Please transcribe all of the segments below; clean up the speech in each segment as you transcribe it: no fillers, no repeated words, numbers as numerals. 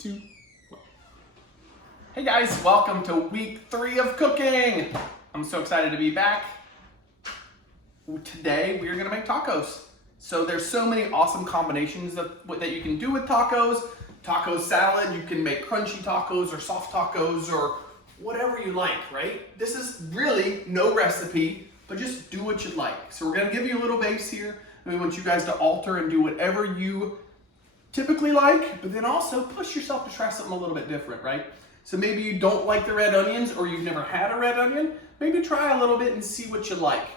2. Hey guys, welcome to week 3 of cooking. I'm so excited to be back. Today we are gonna make tacos. So there's so many awesome combinations that you can do with tacos. Taco salad, you can make crunchy tacos or soft tacos or whatever you like, right? This is really no recipe, but just do what you like. So we're gonna give you a little base here, and we want you guys to alter and do whatever you typically like, but then also push yourself to try something a little bit different, right? So maybe you don't like the red onions or you've never had a red onion, maybe try a little bit and see what you like.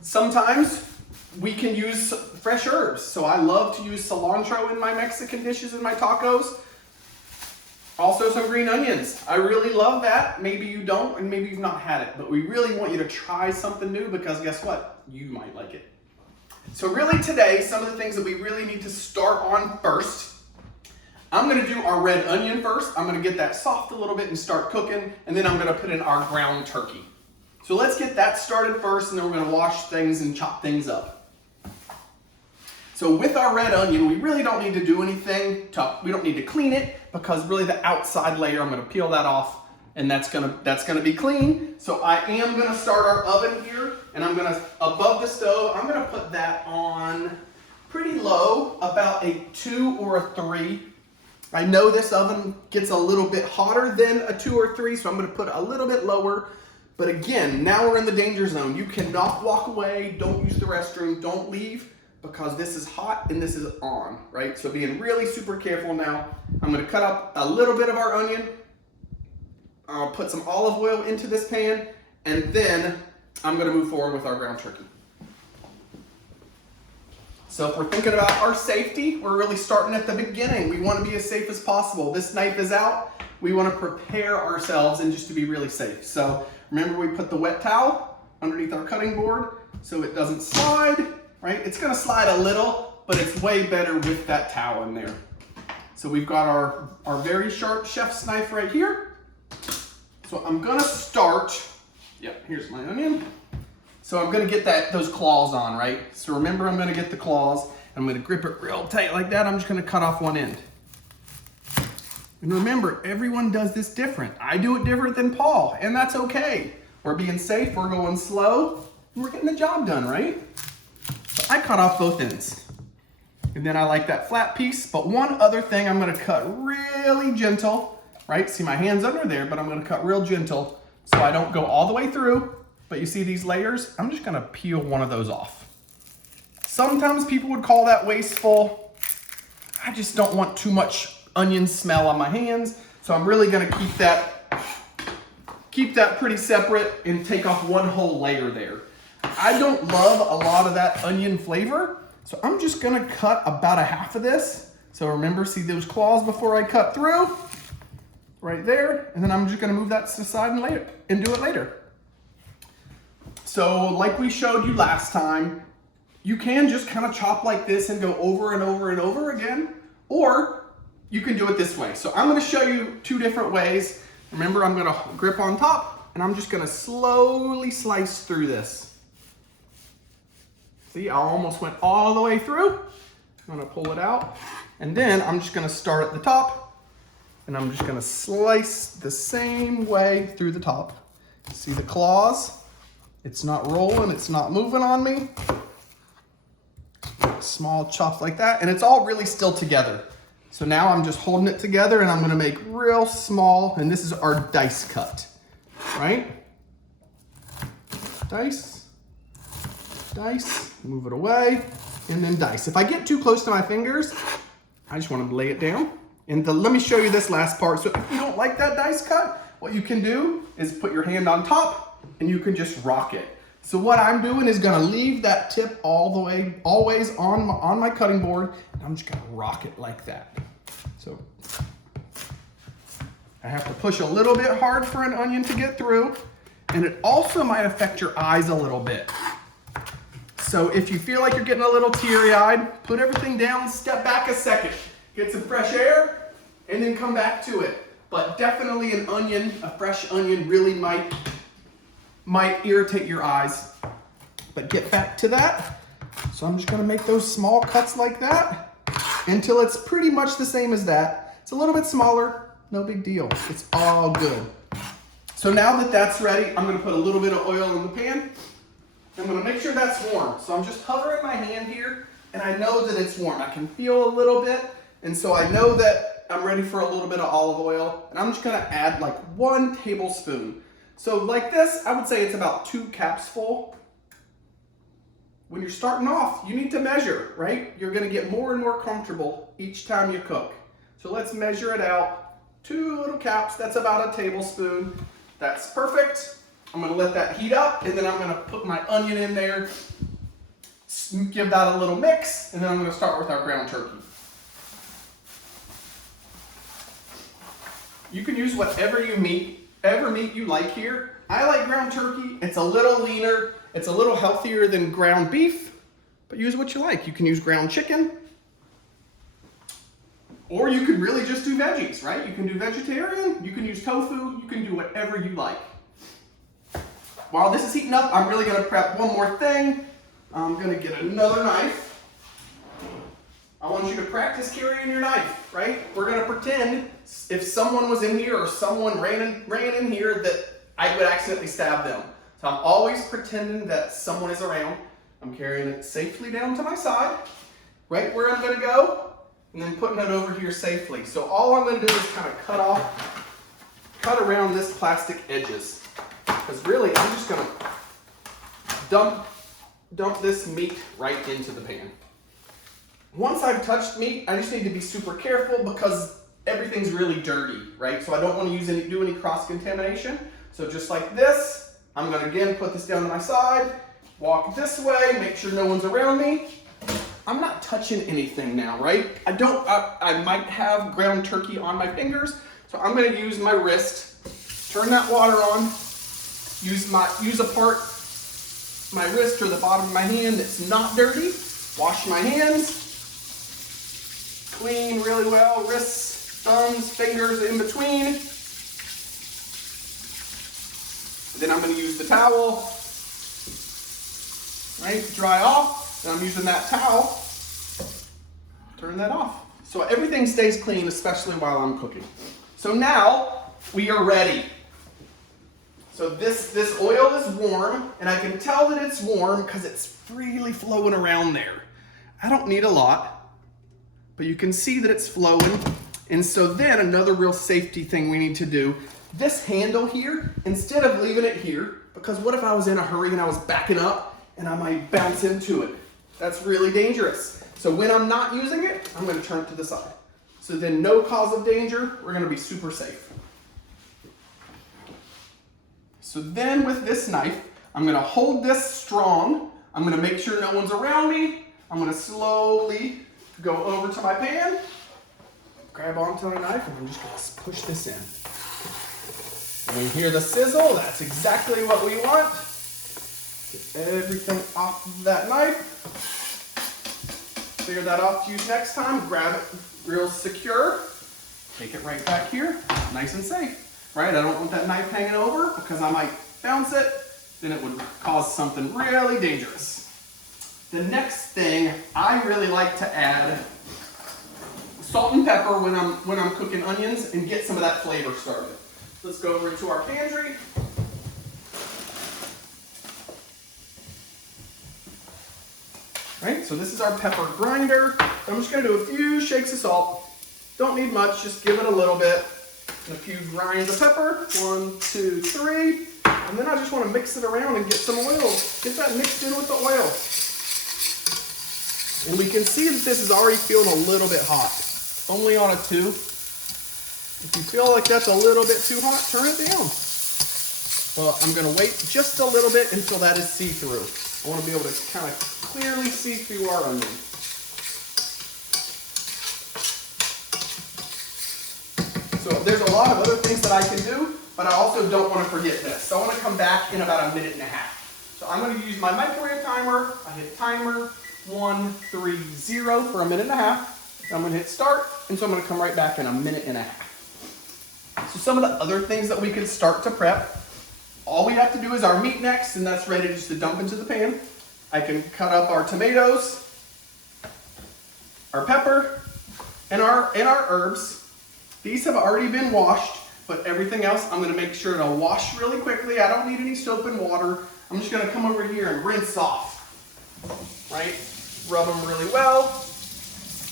Sometimes we can use fresh herbs. So I love to use cilantro in my Mexican dishes and my tacos. Also some green onions. I really love that. Maybe you don't, and maybe you've not had it, but we really want you to try something new because guess what? You might like it. So really today, some of the things that we really need to start on first, I'm gonna do our red onion first. I'm gonna get that soft a little bit and start cooking, and then I'm gonna put in our ground turkey. So let's get that started first, and then we're gonna wash things and chop things up. So with our red onion, we really don't need to do anything. We don't need to clean it because really the outside layer, I'm gonna peel that off, and that's gonna be clean. So I am gonna start our oven here, and I'm gonna, above the stove, I'm gonna put that on pretty low, about a 2 or a 3. I know this oven gets a little bit hotter than a 2 or 3, so I'm gonna put it a little bit lower. But again, now we're in the danger zone. You cannot walk away, don't use the restroom, don't leave, because this is hot and this is on, right? So being really super careful now. I'm gonna cut up a little bit of our onion. I'll put some olive oil into this pan, and then I'm gonna move forward with our ground turkey. So if we're thinking about our safety, we're really starting at the beginning. We wanna be as safe as possible. This knife is out. We wanna prepare ourselves and just to be really safe. So remember, we put the wet towel underneath our cutting board so it doesn't slide, right? It's gonna slide a little, but it's way better with that towel in there. So we've got our very sharp chef's knife right here. So I'm gonna start, here's my onion. So I'm gonna get those claws on, right? So remember, I'm gonna get the claws, I'm gonna grip it real tight like that. I'm just gonna cut off one end. And remember, everyone does this different. I do it different than Paul, and that's okay. We're being safe, we're going slow, and we're getting the job done, right? So I cut off both ends. And then I like that flat piece, but one other thing, I'm gonna cut really gentle, right? See, my hand's under there, but I'm gonna cut real gentle so I don't go all the way through. But you see these layers? I'm just gonna peel one of those off. Sometimes people would call that wasteful. I just don't want too much onion smell on my hands, so I'm really gonna keep that pretty separate and take off one whole layer there. I don't love a lot of that onion flavor, so I'm just gonna cut about a half of this. So remember, see those claws before I cut through? Right there, and then I'm just gonna move that to the side and do it later. So like we showed you last time, you can just kind of chop like this and go over and over and over again, or you can do it this way. So I'm gonna show you 2 different ways. Remember, I'm gonna grip on top, and I'm just gonna slowly slice through this. See, I almost went all the way through. I'm gonna pull it out, and then I'm just gonna start at the top, and I'm just gonna slice the same way through the top. See the claws? It's not rolling, it's not moving on me. Small chops like that, and it's all really still together. So now I'm just holding it together, and I'm gonna make real small, and this is our dice cut, right? Dice, dice, move it away, and then dice. If I get too close to my fingers, I just wanna lay it down. And let me show you this last part. So if you don't like that dice cut, what you can do is put your hand on top, and you can just rock it. So what I'm doing is gonna leave that tip all the way, always on my cutting board, and I'm just gonna rock it like that. So I have to push a little bit hard for an onion to get through, and it also might affect your eyes a little bit. So if you feel like you're getting a little teary-eyed, put everything down, step back a second, get some fresh air, and then come back to it. But definitely an onion, a fresh onion really might irritate your eyes. But get back to that. So I'm just gonna make those small cuts like that until it's pretty much the same as that. It's a little bit smaller, no big deal. It's all good. So now that that's ready, I'm gonna put a little bit of oil in the pan. I'm gonna make sure that's warm. So I'm just hovering my hand here and I know that it's warm. I can feel a little bit. And so I know that I'm ready for a little bit of olive oil. And I'm just gonna add like 1 tablespoon. So like this, I would say it's about 2 caps full. When you're starting off, you need to measure, right? You're gonna get more and more comfortable each time you cook. So let's measure it out. 2 little caps, that's about a tablespoon. That's perfect. I'm gonna let that heat up and then I'm gonna put my onion in there, give that a little mix, and then I'm gonna start with our ground turkey. You can use whatever meat you like here. I like ground turkey. It's a little leaner. It's a little healthier than ground beef, but use what you like. You can use ground chicken, or you could really just do veggies, right? You can do vegetarian, you can use tofu, you can do whatever you like. While this is heating up, I'm really gonna prep one more thing. I'm gonna get another knife. I want you to practice carrying your knife, right? We're gonna pretend if someone was in here or someone ran in here that I would accidentally stab them. So I'm always pretending that someone is around. I'm carrying it safely down to my side, right where I'm gonna go, and then putting it over here safely. So all I'm gonna do is kind of cut around this plastic edges. Because really, I'm just gonna dump this meat right into the pan. Once I've touched meat, I just need to be super careful because everything's really dirty, right? So I don't want to do any cross-contamination. So just like this, I'm gonna again put this down to my side, walk this way, make sure no one's around me. I'm not touching anything now, right? I might have ground turkey on my fingers, so I'm gonna use my wrist, turn that water on, use my wrist or the bottom of my hand that's not dirty, wash my hands, clean really well, wrists, thumbs, fingers in between. Then I'm gonna use the towel, right, dry off. Then I'm using that towel, turn that off. So everything stays clean, especially while I'm cooking. So now we are ready. So this oil is warm, and I can tell that it's warm because it's freely flowing around there. I don't need a lot, but you can see that it's flowing. And so then another real safety thing we need to do, this handle here, instead of leaving it here, because what if I was in a hurry and I was backing up and I might bounce into it? That's really dangerous. So when I'm not using it, I'm gonna turn it to the side. So then no cause of danger, we're gonna be super safe. So then with this knife, I'm gonna hold this strong. I'm gonna make sure no one's around me. I'm gonna slowly go over to my pan, grab onto my knife, and I'm just gonna push this in. And you hear the sizzle, that's exactly what we want. Get everything off of that knife. Figure that out to use next time, grab it real secure, take it right back here, nice and safe. Right, I don't want that knife hanging over because I might bounce it, then it would cause something really dangerous. The next thing, I really like to add salt and pepper when I'm cooking onions and get some of that flavor started. Let's go over to our pantry. Right, so this is our pepper grinder. I'm just gonna do a few shakes of salt. Don't need much, just give it a little bit. And a few grinds of pepper, 1, 2, 3. And then I just want to mix it around and get some oil. Get that mixed in with the oil. And we can see that this is already feeling a little bit hot. Only on a 2. If you feel like that's a little bit too hot, turn it down. Well, I'm going to wait just a little bit until that is see-through. I want to be able to kind of clearly see through our onion. So there's a lot of other things that I can do, but I also don't want to forget this. So I want to come back in about 1.5 minutes. So I'm going to use my microwave timer. I hit timer 130 for 1.5 minutes. I'm going to hit start, and so I'm going to come right back in 1.5 minutes. So some of the other things that we can start to prep, all we have to do is our meat next, and that's ready just to dump into the pan. I can cut up our tomatoes, our pepper, and our herbs. These have already been washed, but everything else I'm gonna make sure to wash really quickly. I don't need any soap and water. I'm just gonna come over here and rinse off, right? Rub them really well.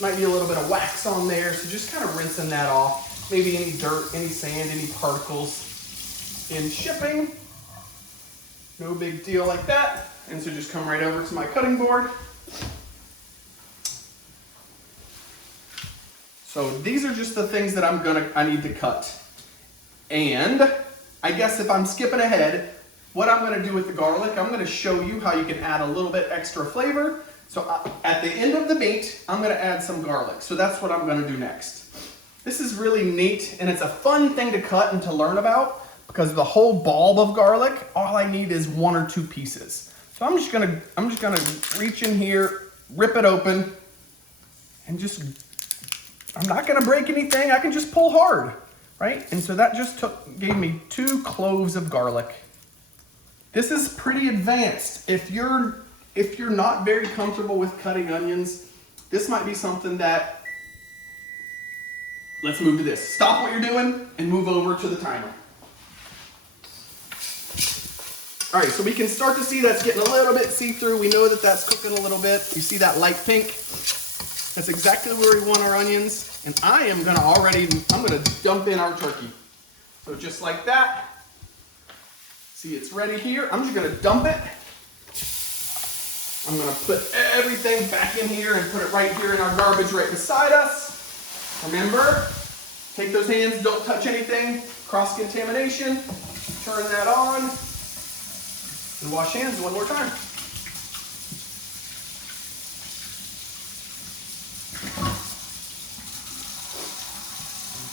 Might be a little bit of wax on there, so just kind of rinsing that off. Maybe any dirt, any sand, any particles in shipping. No big deal like that. And so just come right over to my cutting board. So these are just the things that I need to cut. And I guess if I'm skipping ahead, what I'm gonna do with the garlic, I'm gonna show you how you can add a little bit extra flavor. So at the end of the meat, I'm gonna add some garlic. So that's what I'm gonna do next. This is really neat, and it's a fun thing to cut and to learn about, because the whole bulb of garlic, all I need is 1 or 2 pieces. So I'm just gonna reach in here, rip it open, and I'm not gonna break anything. I can just pull hard, right? And so that just gave me 2 cloves of garlic. This is pretty advanced. If you're not very comfortable with cutting onions, this might be something that, let's move to this. Stop what you're doing and move over to the timer. All right, so we can start to see that's getting a little bit see-through. We know that that's cooking a little bit. You see that light pink? That's exactly where we want our onions. And I'm gonna dump in our turkey. So just like that. See, it's ready here. I'm just gonna dump it. I'm gonna put everything back in here and put it right here in our garbage right beside us. Remember, take those hands, don't touch anything. Cross-contamination. Turn that on. And wash hands one more time.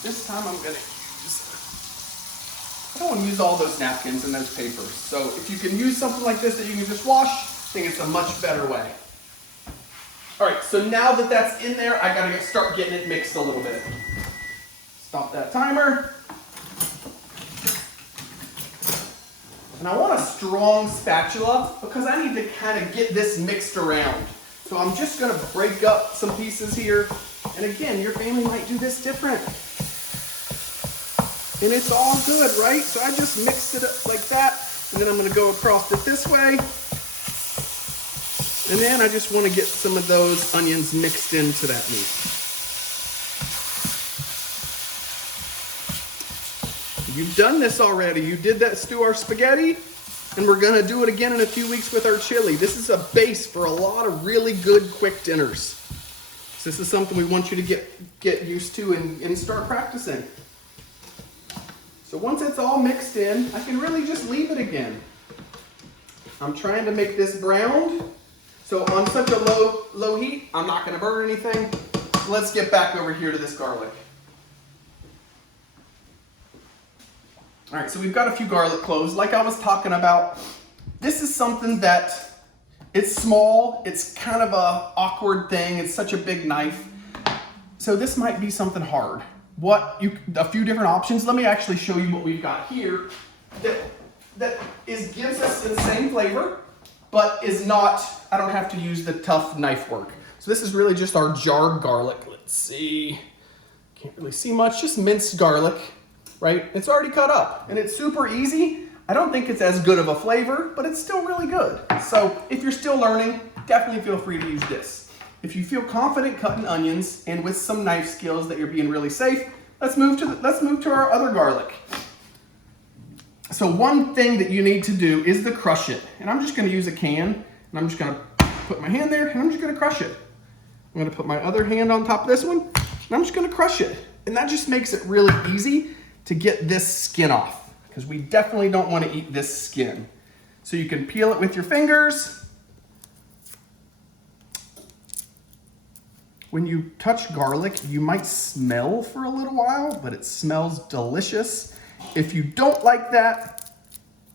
This time I don't want to use all those napkins and those papers. So if you can use something like this that you can just wash, I think it's a much better way. All right, so now that that's in there, I gotta start getting it mixed a little bit. Stop that timer. And I want a strong spatula because I need to kind of get this mixed around. So I'm just gonna break up some pieces here. And again, your family might do this different. And it's all good, right? So I just mixed it up like that. And then I'm gonna go across it this way. And then I just wanna get some of those onions mixed into that meat. You've done this already. You did that stew our spaghetti, and we're gonna do it again in a few weeks with our chili. This is a base for a lot of really good quick dinners. So this is something we want you to get used to and start practicing. So once it's all mixed in, I can really just leave it again. I'm trying to make this browned. So on such a low heat, I'm not gonna burn anything. Let's get back over here to this garlic. All right, so we've got a few garlic cloves. Like I was talking about, this is something that, it's small, it's kind of a awkward thing, it's such a big knife. So this might be something hard. A few different options. Let me actually show you what we've got here that gives us the same flavor, but is not, I don't have to use the tough knife work. So this is really just our jarred garlic. Let's see, can't really see much, just minced garlic. Right? It's already cut up and it's super easy. I don't think it's as good of a flavor, but it's still really good. So if you're still learning, definitely feel free to use this. If you feel confident cutting onions and with some knife skills that you're being really safe, let's move to our other garlic. So one thing that you need to do is to crush it. And I'm just gonna use a can and I'm just gonna put my hand there and I'm just gonna crush it. I'm gonna put my other hand on top of this one and I'm just gonna crush it. And that just makes it really easy to get this skin off, because we definitely don't want to eat this skin. So you can peel it with your fingers. When you touch garlic, you might smell for a little while, but it smells delicious. If you don't like that,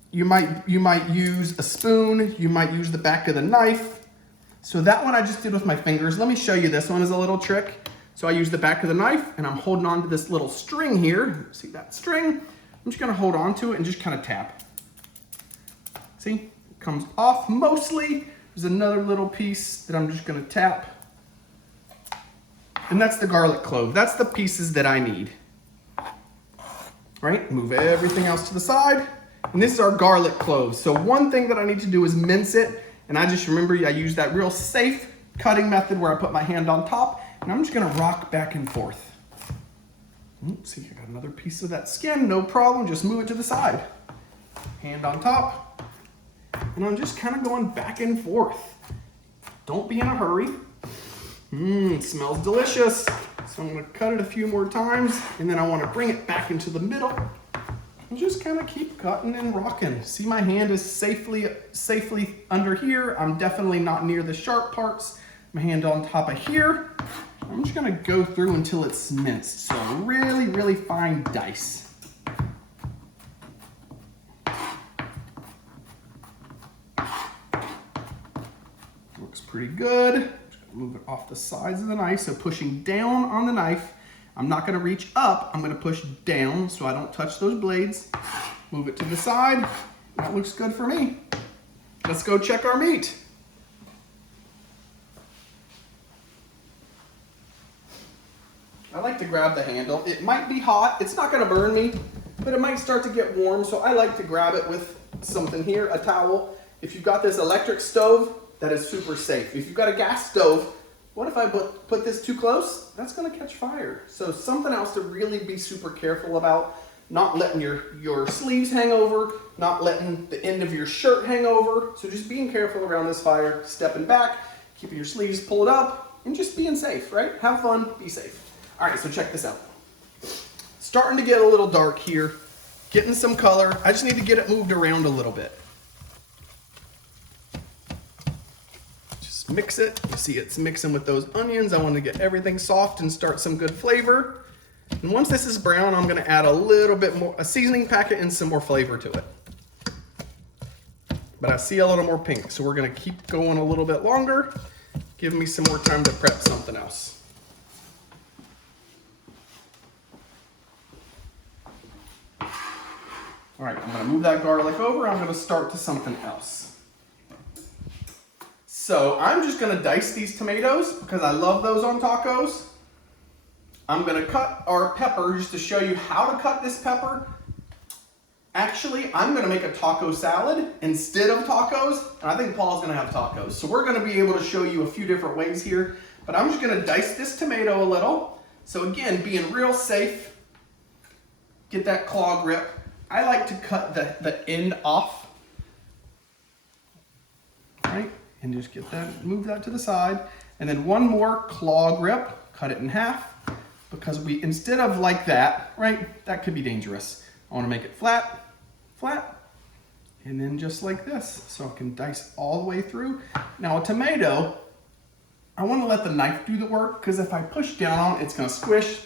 you might use a spoon, you might use the back of the knife. So that one I just did with my fingers. Let me show you this one as a little trick. So I use the back of the knife and I'm holding on to this little string here. See that string? I'm just gonna hold on to it and just kind of tap. See, it comes off mostly. There's another little piece that I'm just gonna tap. And that's the garlic clove. That's the pieces that I need. right? Move everything else to the side. And this is our garlic cloves. So one thing that I need to do is mince it. And I just remember I use that real safe cutting method where I put my hand on top and I'm just gonna rock back and forth. Oops, see, I got another piece of that skin, no problem, just move it to the side. Hand on top, and I'm just kind of going back and forth. Don't be in a hurry. It smells delicious. So I'm gonna cut it a few more times, and then I wanna bring it back into the middle, and just kind of keep cutting and rocking. See, my hand is safely under here. I'm definitely not near the sharp parts. My hand on top of here. I'm just gonna go through until it's minced. So really, really fine dice. Looks pretty good. Just gonna move it off the sides of the knife. So pushing down on the knife. I'm not gonna reach up, I'm gonna push down so I don't touch those blades. Move it to the side. That looks good for me. Let's go check our meat. I like to grab the handle. It might be hot, it's not gonna burn me, but it might start to get warm, so I like to grab it with something here, a towel. If you've got this electric stove, that is super safe. If you've got a gas stove, what if I put this too close? That's gonna catch fire. So something else to really be super careful about, not letting your sleeves hang over, not letting the end of your shirt hang over. So just being careful around this fire, stepping back, keeping your sleeves pulled up, and just being safe, right? Have fun, be safe. All right, so check this out. Starting to get a little dark here, getting some color. I just need to get it moved around a little bit. Just mix it. You see it's mixing with those onions. I want to get everything soft and start some good flavor. And once this is brown, I'm gonna add a little bit more, a seasoning packet and some more flavor to it. But I see a little more pink, so we're gonna keep going a little bit longer. Give me some more time to prep something else. All right, I'm gonna move that garlic over. I'm gonna start to something else. So I'm just gonna dice these tomatoes because I love those on tacos. I'm gonna cut our pepper just to show you how to cut this pepper. Actually, I'm gonna make a taco salad instead of tacos, and I think Paul's gonna have tacos. So we're gonna be able to show you a few different ways here, but I'm just gonna dice this tomato a little. So again, being real safe, get that claw grip. I like to cut the end off, right? And just get that, move that to the side. And then one more claw grip, cut it in half, because instead of like that, right? That could be dangerous. I wanna make it flat, flat, and then just like this. So I can dice all the way through. Now a tomato, I wanna let the knife do the work, because if I push down on it, it's gonna squish.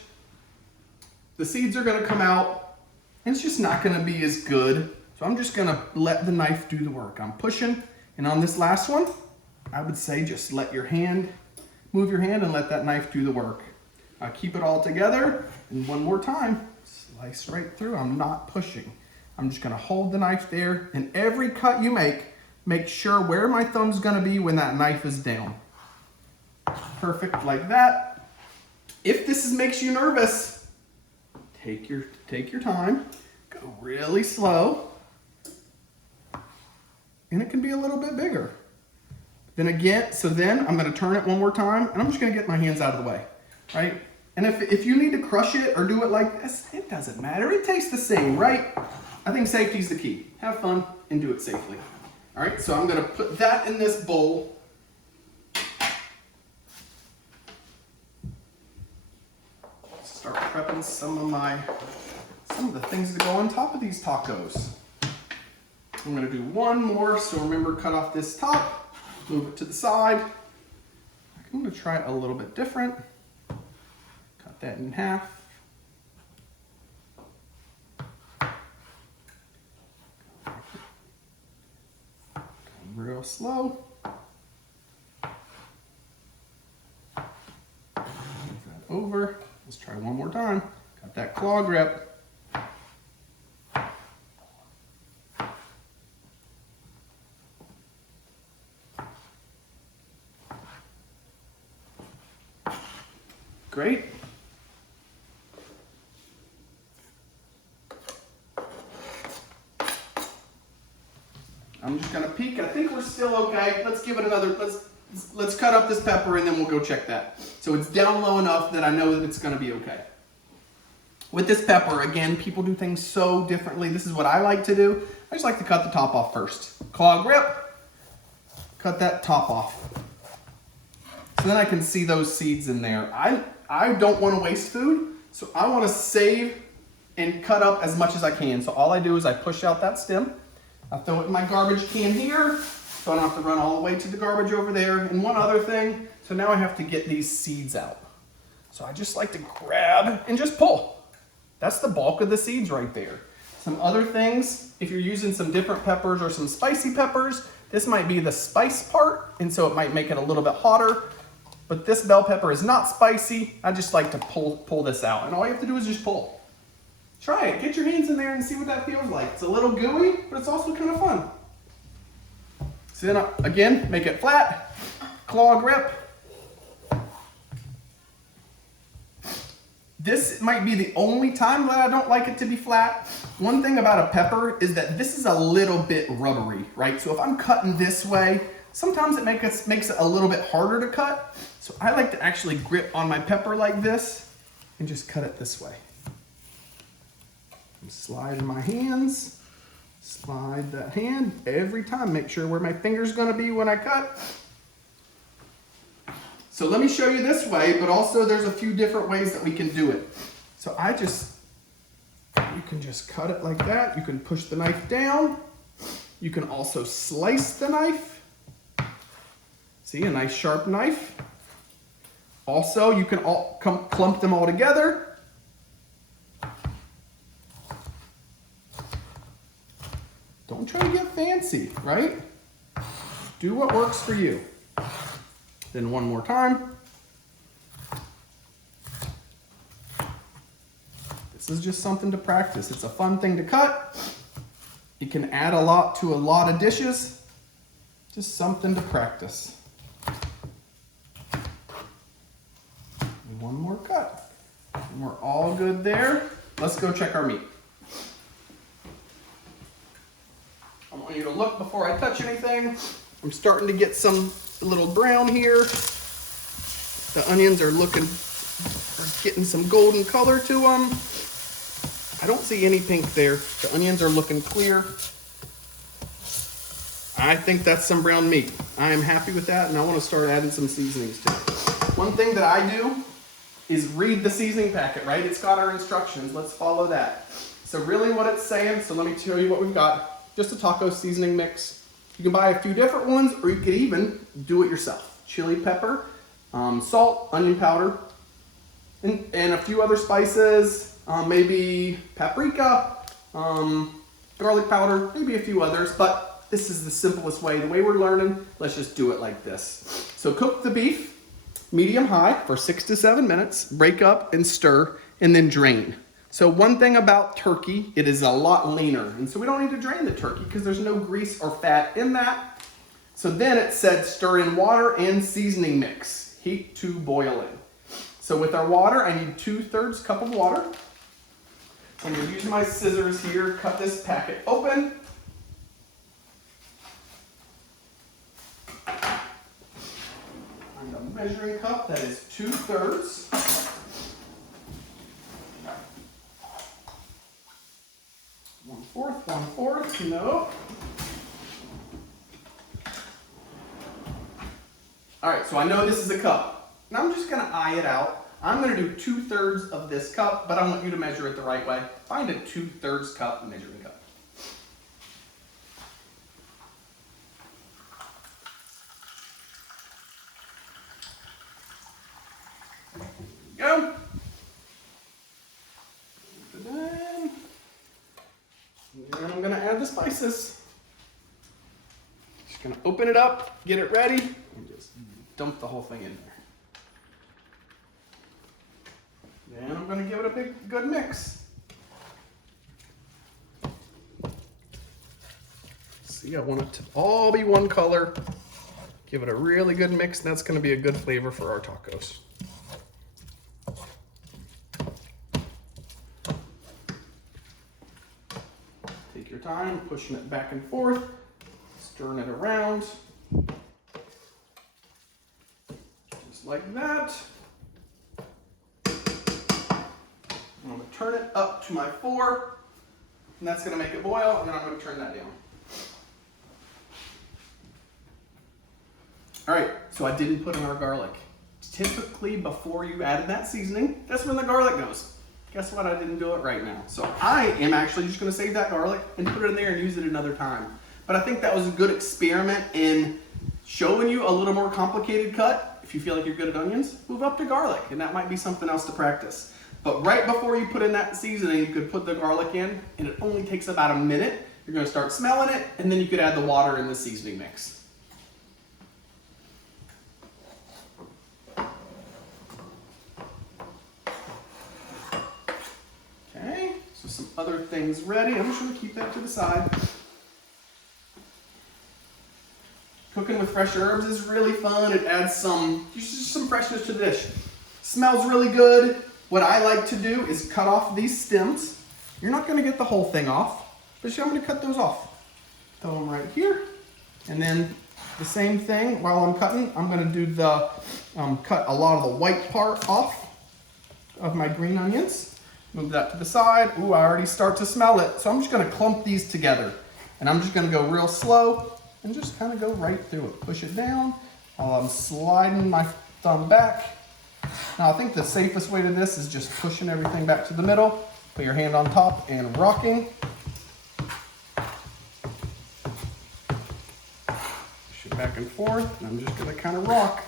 The seeds are gonna come out, and it's just not gonna be as good. So I'm just gonna let the knife do the work. I'm pushing, and on this last one, I would say just let your hand, move your hand and let that knife do the work. Keep it all together, and one more time, slice right through. I'm not pushing. I'm just gonna hold the knife there, and every cut you make sure where my thumb's gonna be when that knife is down. Perfect, like that. If this makes you nervous, take your time, go really slow, and it can be a little bit bigger. Then again, then I'm gonna turn it one more time, and I'm just gonna get my hands out of the way, right? And if you need to crush it or do it like this, it doesn't matter, it tastes the same, right? I think safety's the key. Have fun and do it safely. All right, so I'm gonna put that in this bowl. Start prepping some of the things that go on top of these tacos. I'm gonna do one more, so remember, cut off this top, move it to the side. I'm gonna try it a little bit different. Cut that in half. Real slow. Move that over. Let's try one more time. Got that claw grip. Great. I'm just gonna peek. I think we're still okay. Let's give it another, let's cut up this pepper and then we'll go check that. So it's down low enough that I know that it's gonna be okay. With this pepper, again, people do things so differently. This is what I like to do. I just like to cut the top off first. Claw grip, cut that top off. So then I can see those seeds in there. I don't want to waste food, so I want to save and cut up as much as I can. So all I do is I push out that stem. I throw it in my garbage can here, so I don't have to run all the way to the garbage over there. And one other thing, so now I have to get these seeds out. So I just like to grab and just pull. That's the bulk of the seeds right there. Some other things, if you're using some different peppers or some spicy peppers, this might be the spice part, and so it might make it a little bit hotter. But this bell pepper is not spicy. I just like to pull this out, and all you have to do is just pull. Try it, get your hands in there and see what that feels like. It's a little gooey, but it's also kind of fun. So then again, make it flat, claw grip. This might be the only time that I don't like it to be flat. One thing about a pepper is that this is a little bit rubbery, right? So if I'm cutting this way, sometimes it makes it a little bit harder to cut. So I like to actually grip on my pepper like this and just cut it this way. And slide in my hands, slide that hand every time. Make sure where my finger's gonna be when I cut. So let me show you this way, but also there's a few different ways that we can do it. So you can just cut it like that. You can push the knife down. You can also slice the knife. See, a nice sharp knife. Also, you can clump them all together. Don't try to get fancy, right? Do what works for you. Then one more time. This is just something to practice. It's a fun thing to cut. It can add a lot to a lot of dishes. Just something to practice. And one more cut. And we're all good there. Let's go check our meat. I want you to look before I touch anything. I'm starting to get some a little brown here. The onions are getting some golden color to them. I don't see any pink there. The onions are looking clear. I think that's some brown meat. I am happy with that, and I want to start adding some seasonings to it. One thing that I do is read the seasoning packet, right? It's got our instructions. Let's follow that. So really what it's saying, so let me tell you what we've got. Just a taco seasoning mix. You can buy a few different ones, or you could even do it yourself. Chili pepper, salt, onion powder, and a few other spices, maybe paprika, garlic powder, maybe a few others, but this is the simplest way. The way we're learning, let's just do it like this. So cook the beef, medium-high for 6 to 7 minutes, break up and stir, and then drain. So one thing about turkey, it is a lot leaner. And so we don't need to drain the turkey because there's no grease or fat in that. So then it said stir in water and seasoning mix, heat to boiling. So with our water, I need 2/3 cup of water. I'm gonna use my scissors here, cut this packet open. And a measuring cup that is 2/3. One fourth, no. All right, so I know this is a cup. Now I'm just gonna eye it out. I'm gonna do 2/3 of this cup, but I want you to measure it the right way. Find a 2/3 cup measuring cup. There you go. And I'm gonna add the spices. Just gonna open it up, get it ready, and just dump the whole thing in there. Then I'm gonna give it a good mix. See, I want it to all be one color. Give it a really good mix, and that's gonna be a good flavor for our tacos. Take your time, pushing it back and forth. Stirring it around. Just like that. I'm going to turn it up to my 4, and that's going to make it boil, and then I'm going to turn that down. All right, so I didn't put in our garlic. Typically, before you added that seasoning, that's when the garlic goes. Guess what? I didn't do it right now. So I am actually just going to save that garlic and put it in there and use it another time. But I think that was a good experiment in showing you a little more complicated cut. If you feel like you're good at onions, move up to garlic, and that might be something else to practice. But right before you put in that seasoning, you could put the garlic in, and it only takes about a minute. You're going to start smelling it, and then you could add the water in the seasoning mix. Okay, so some other things ready. I'm just going to keep that to the side. Cooking with fresh herbs is really fun. It adds just some freshness to the dish. Smells really good. What I like to do is cut off these stems. You're not going to get the whole thing off, but I'm going to cut those off. Throw them right here. And then the same thing while I'm cutting, I'm going to do the cut a lot of the white part off of my green onions. Move that to the side. Ooh, I already start to smell it. So I'm just going to clump these together. And I'm just going to go real slow and just kind of go right through it. Push it down while I'm sliding my thumb back. Now I think the safest way to this is just pushing everything back to the middle. Put your hand on top and rocking. Push it back and forth, and I'm just going to kind of rock.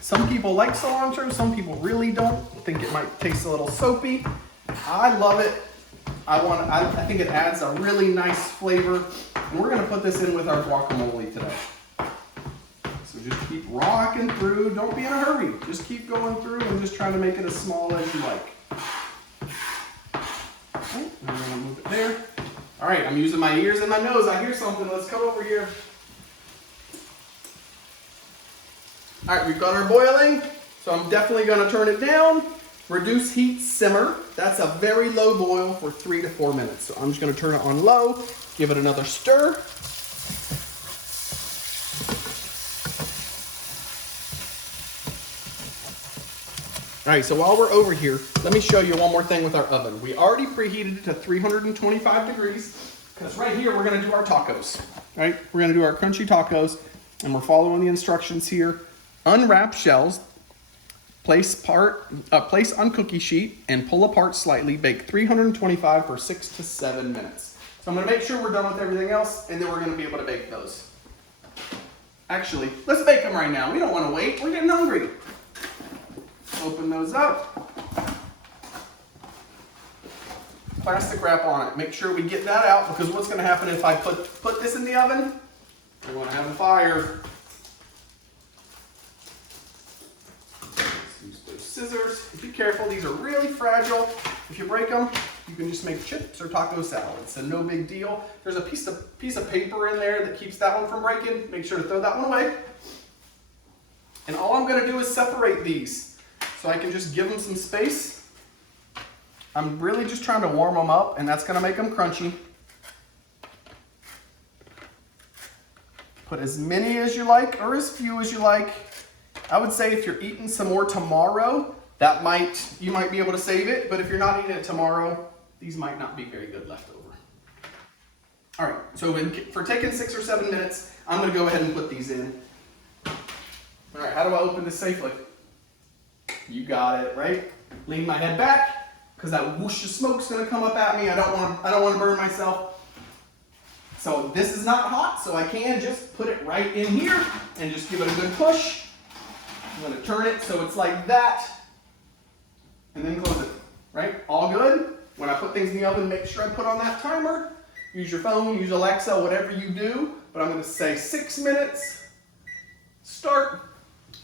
Some people like cilantro, some people really don't. I think it might taste a little soapy. I love it. I think it adds a really nice flavor. And we're going to put this in with our guacamole today. So just keep rocking through. Don't be in a hurry. Just keep going through and just try to make it as small as you like. Okay, I'm going to move it there. All right, I'm using my ears and my nose. I hear something. Let's come over here. All right, we've got our boiling. So I'm definitely going to turn it down. Reduce heat, simmer. That's a very low boil for 3 to 4 minutes. So I'm just going to turn it on low, give it another stir. All right, so while we're over here, let me show you one more thing with our oven. We already preheated it to 325 degrees because right here we're going to do our tacos. Right? We're going to do our crunchy tacos, and we're following the instructions here. Unwrap shells. Place on cookie sheet and pull apart slightly. Bake 325 for 6 to 7 minutes. So I'm going to make sure we're done with everything else, and then we're going to be able to bake those. Actually, let's bake them right now. We don't want to wait. We're getting hungry. Open those up. Plastic wrap on it. Make sure we get that out, because what's going to happen if I put this in the oven? We want to have a fire. Scissors. Be careful, these are really fragile. If you break them, you can just make chips or taco salads, so no big deal. There's a piece of paper in there that keeps that one from breaking. Make sure to throw that one away. And all I'm going to do is separate these so I can just give them some space. I'm really just trying to warm them up, and that's going to make them crunchy. Put as many as you like or as few as you like. I would say if you're eating some more tomorrow, you might be able to save it, but if you're not eating it tomorrow, these might not be very good leftover. All right, so for taking 6 or 7 minutes, I'm going to go ahead and put these in. All right, how do I open this safely? You got it, right? Lean my head back, because that whoosh of smoke's going to come up at me. I don't want to burn myself. So this is not hot, so I can just put it right in here and just give it a good push. I'm going to turn it so it's like that, and then close it, right? All good? When I put things in the oven, make sure I put on that timer. Use your phone, use Alexa, whatever you do, but I'm going to say 6 minutes, start.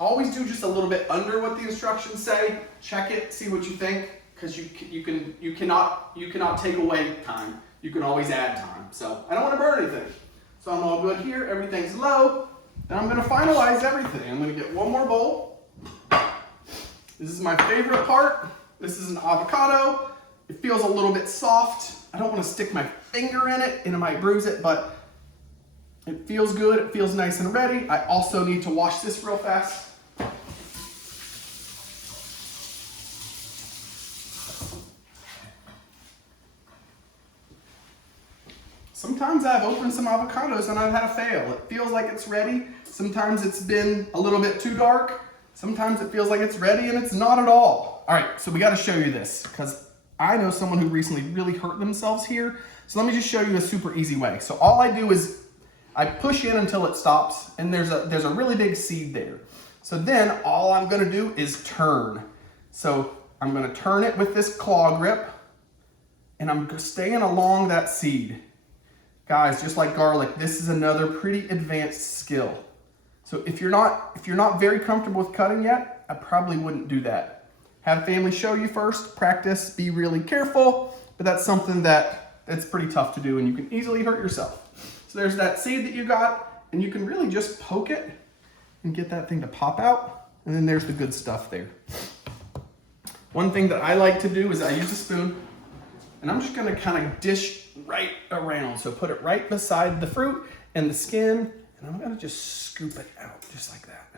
Always do just a little bit under what the instructions say. Check it, see what you think, because you cannot take away time. You can always add time. So I don't want to burn anything. So I'm all good here, everything's low. Then I'm going to finalize everything. I'm going to get one more bowl. This is my favorite part. This is an avocado. It feels a little bit soft. I don't want to stick my finger in it and it might bruise it, but It feels good, it feels nice and ready. I also need to wash this real fast. Sometimes I've opened some avocados and I've had a fail. It feels like it's ready. Sometimes it's been a little bit too dark. Sometimes it feels like it's ready and it's not at all. All right, so we gotta show you this because I know someone who recently really hurt themselves here. So let me just show you a super easy way. So all I do is I push in until it stops, and there's a really big seed there. So then all I'm gonna do is turn. So I'm gonna turn it with this claw grip, and I'm staying along that seed. Guys, just like garlic, this is another pretty advanced skill. So if you're not very comfortable with cutting yet, I probably wouldn't do that. Have family show you first, practice, be really careful, but that's something that's pretty tough to do and you can easily hurt yourself. So there's that seed that you got, and you can really just poke it and get that thing to pop out, and then there's the good stuff there. One thing that I like to do is I use a spoon, and I'm just gonna kind of dish right around. So put it right beside the fruit and the skin, and I'm gonna just scoop it out just like that.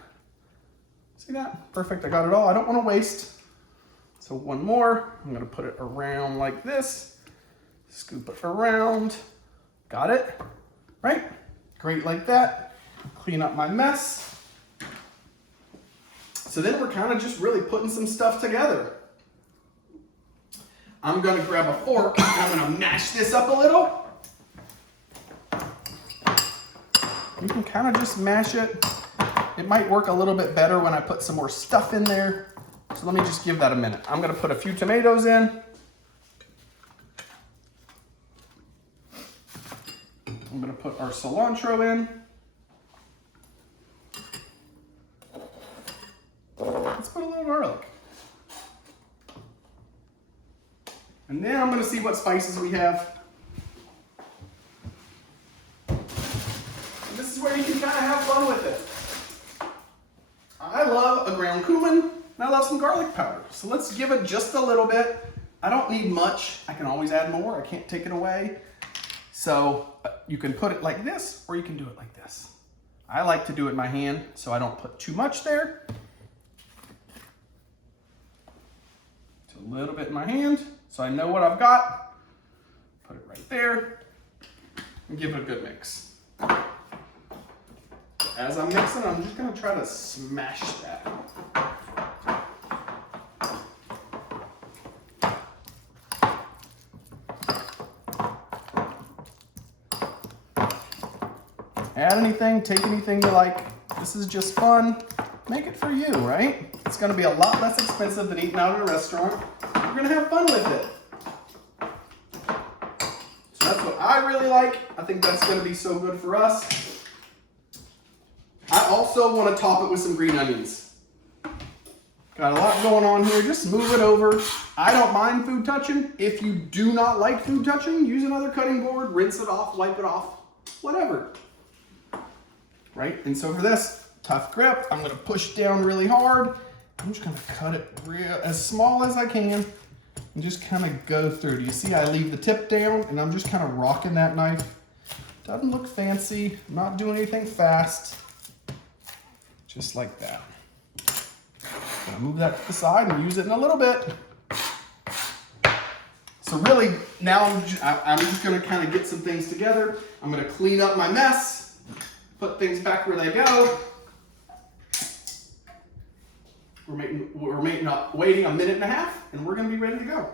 See that? Perfect, I got it all. I don't wanna waste. So one more, I'm gonna put it around like this, scoop it around. Got it? Right? Great like that. Clean up my mess. So then we're kind of just really putting some stuff together. I'm gonna grab a fork and I'm gonna mash this up a little. You can kind of just mash it. It might work a little bit better when I put some more stuff in there. So let me just give that a minute. I'm gonna put a few tomatoes in. I'm gonna put our cilantro in. Let's put a little garlic. And then I'm gonna see what spices we have. And this is where you can kind of have fun with it. I love a ground cumin, and I love some garlic powder. So let's give it just a little bit. I don't need much. I can always add more. I can't take it away. So you can put it like this, or you can do it like this. I like to do it in my hand, so I don't put too much there. Just a little bit in my hand, so I know what I've got. Put it right there, and give it a good mix. As I'm mixing, I'm just gonna try to smash that. Add anything, take anything you like. This is just fun. Make it for you, right? It's gonna be a lot less expensive than eating out at a restaurant. You're gonna have fun with it. So that's what I really like. I think that's gonna be so good for us. I also wanna top it with some green onions. Got a lot going on here, just move it over. I don't mind food touching. If you do not like food touching, use another cutting board, rinse it off, wipe it off, whatever. Right, and so for this, tough grip, I'm gonna push down really hard. I'm just gonna cut it as small as I can and just kind of go through. Do you see I leave the tip down and I'm just kind of rocking that knife. Doesn't look fancy, I'm not doing anything fast. Just like that. Gonna move that to the side and use it in a little bit. So really, now I'm just gonna kind of get some things together. I'm gonna clean up my mess. Put things back where they go. We're waiting a minute and a half, and we're gonna be ready to go.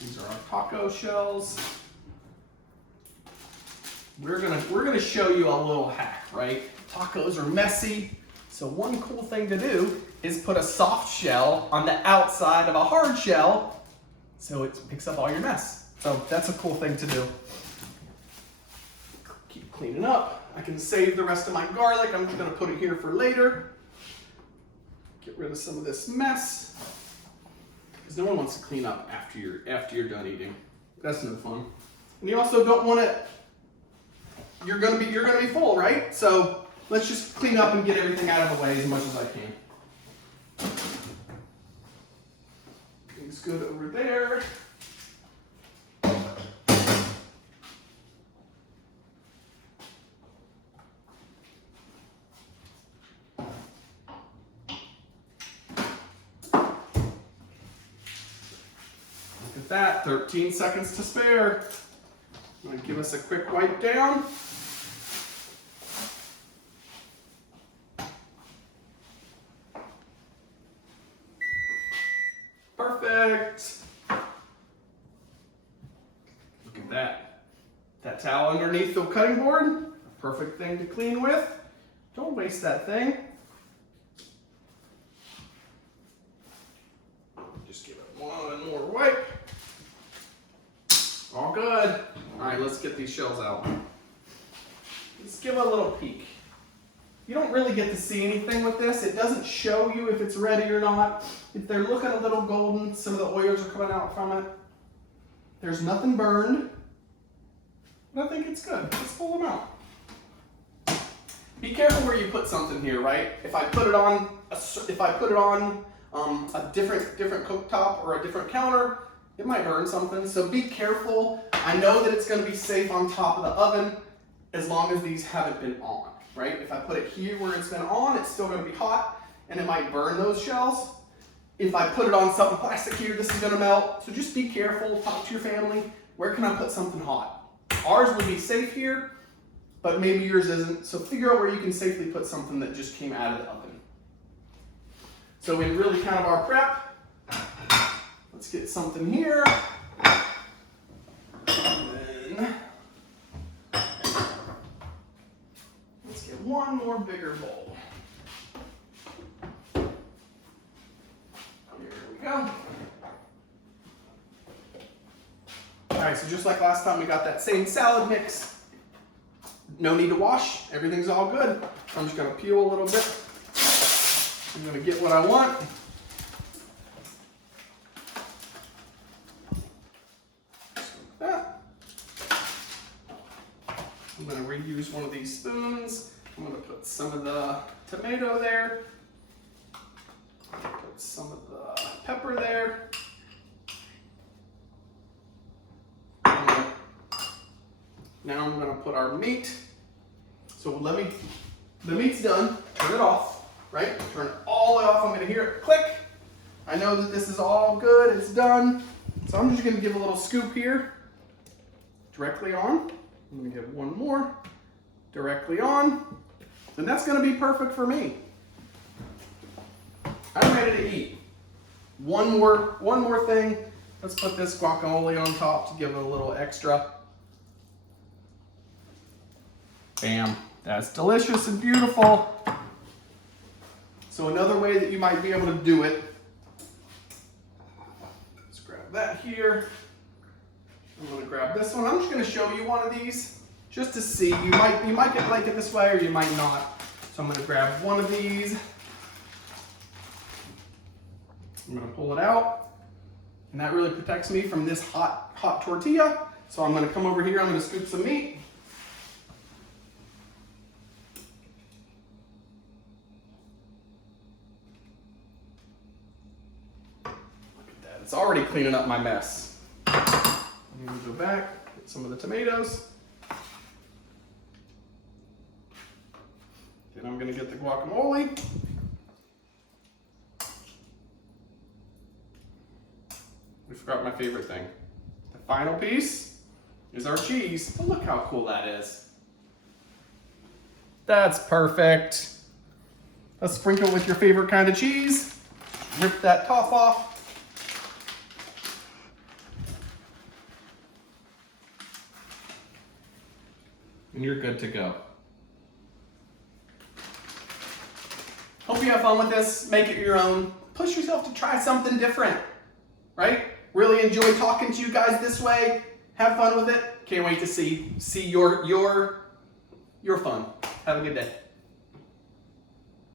These are our taco shells. We're gonna show you a little hack, right? Tacos are messy. So one cool thing to do is put a soft shell on the outside of a hard shell so it picks up all your mess. So that's a cool thing to do. Keep cleaning up. I can save the rest of my garlic. I'm just gonna put it here for later. Get rid of some of this mess. Because no one wants to clean up after you're done eating. That's no fun. And you also don't want it, you're gonna be full, right? So let's just clean up and get everything out of the way as much as I can. Everything's good over there. That 13 seconds to spare. I'm going to give us a quick wipe down. Perfect. Look at that. That towel underneath the cutting board, perfect thing to clean with. Don't waste that thing. Just give it one more wipe. All good. All right, let's get these shells out. Let's give it a little peek. You don't really get to see anything with this. It doesn't show you if it's ready or not. If they're looking a little golden, some of the oils are coming out from it. There's nothing burned, but I think it's good. Let's pull them out. Be careful where you put something here, right? If I put it on a different cooktop or a different counter, it might burn something, so be careful. I know that it's going to be safe on top of the oven as long as these haven't been on, right? If I put it here where it's been on, it's still going to be hot and it might burn those shells. If I put it on something plastic here, this is going to melt. So just be careful, talk to your family. Where can I put something hot? Ours would be safe here, but maybe yours isn't. So figure out where you can safely put something that just came out of the oven. So in really kind of our prep, let's get something here. And then let's get one more bigger bowl. Here we go. All right, so just like last time, we got that same salad mix. No need to wash, everything's all good. I'm just gonna peel a little bit. I'm gonna get what I want. I'm going to reuse one of these spoons. I'm going to put some of the tomato there. Put some of the pepper there. Now I'm going to put our meat. So the meat's done. Turn it off, right? Turn it all the way off. I'm going to hear it click. I know that this is all good. It's done. So I'm just going to give a little scoop here. Directly on. I'm going to give one more directly on, and that's going to be perfect for me. I'm ready to eat. One more thing. Let's put this guacamole on top to give it a little extra. Bam. That's delicious and beautiful. So another way that you might be able to do it, let's grab that here. I'm going to grab this one. I'm just going to show you one of these just to see. You might get like it this way or you might not. So I'm going to grab one of these. I'm going to pull it out. And that really protects me from this hot tortilla. So I'm going to come over here. I'm going to scoop some meat. Look at that. It's already cleaning up my mess. I'm going to go back, get some of the tomatoes. Then I'm going to get the guacamole. We forgot my favorite thing. The final piece is our cheese. Oh, look how cool that is. That's perfect. Let's sprinkle with your favorite kind of cheese. Rip that top off. And you're good to go. Hope you have fun with this. Make it your own. Push yourself to try something different, right? Really enjoy talking to you guys this way. Have fun with it. Can't wait to see your fun. Have a good day.